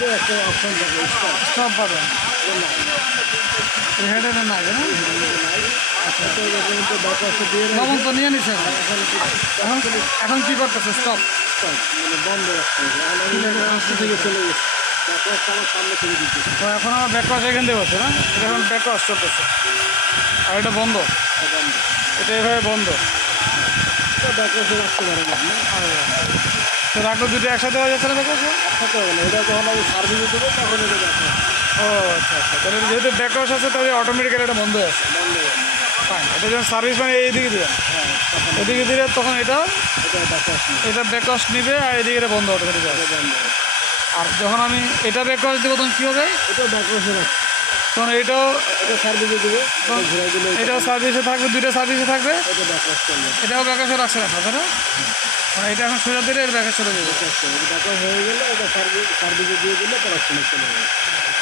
মধ্যে একটা অপশন থাকে স্টপ পাবেন হেডের না আগে না আচ্ছা তো ডকুমেন্টে ব্যাকওয়াশে দিয়ে লবণ তো নিয়ে নিছে এখন এখন কি করতেছে স্টপ মানে বন্ধ রাখতে হবে রাস্তা থেকে চলে গেছে ব্যাকওয়াশটা আমার সামনে থেকে দিচ্ছে তো এখন আমার ব্যাকওয়াশ এখান থেকে হচ্ছে না এটা এখন ব্যাকওয়াশ চলতেছে আর এটা বন্ধ বন্ধ এটা এভাবে বন্ধ তো ব্যাকওয়াশে রাখতে পারে না তো রাখলে দুটো একসাথে হয়ে যাচ্ছে না ব্যাকওয়াশ একসাথে হবে না এটা যখন আমি সার্ভিস দেবো তখন এটা ব্যাকওয়াশ ও আচ্ছা আচ্ছা তাহলে যেহেতু ব্যাকওয়াশ আছে তাহলে অটোমেটিক্যালি এটা বন্ধ হয়ে আছে বন্ধ ফাইন এটা যখন সার্ভিস মানে এইদিকে দিয়ে হ্যাঁ তখন এদিকে দিলে তখন এটা এটা ব্যাকওয়াশ না এটা ব্যাকওয়াশ নিবে আর এদিকে এটা বন্ধ অটোমেটিক হবে বন্ধ আর যখন আমি এটা ব্যাকওয়াশ দেবো তখন কী হবে এটা ব্যাকওয়াশে রাখছে তখন এইটাও এটা সার্ভিসে দেবো ঘুরে দিলে এটাও সার্ভিসে থাকবে দুইটা সার্ভিসে থাকবে এটা ব্যাকওয়াশ করবে এটাও ব্যাকওয়াশে রাখছে না তাই না মানে এটা এখন সোজা দিলে এর ব্যাকওয়াশ চলে যাবে ব্যাকওয়াশ হয়ে গেলে এটা সার্ভিসে দিয়ে দিলে তার অপশনে চলে যাবে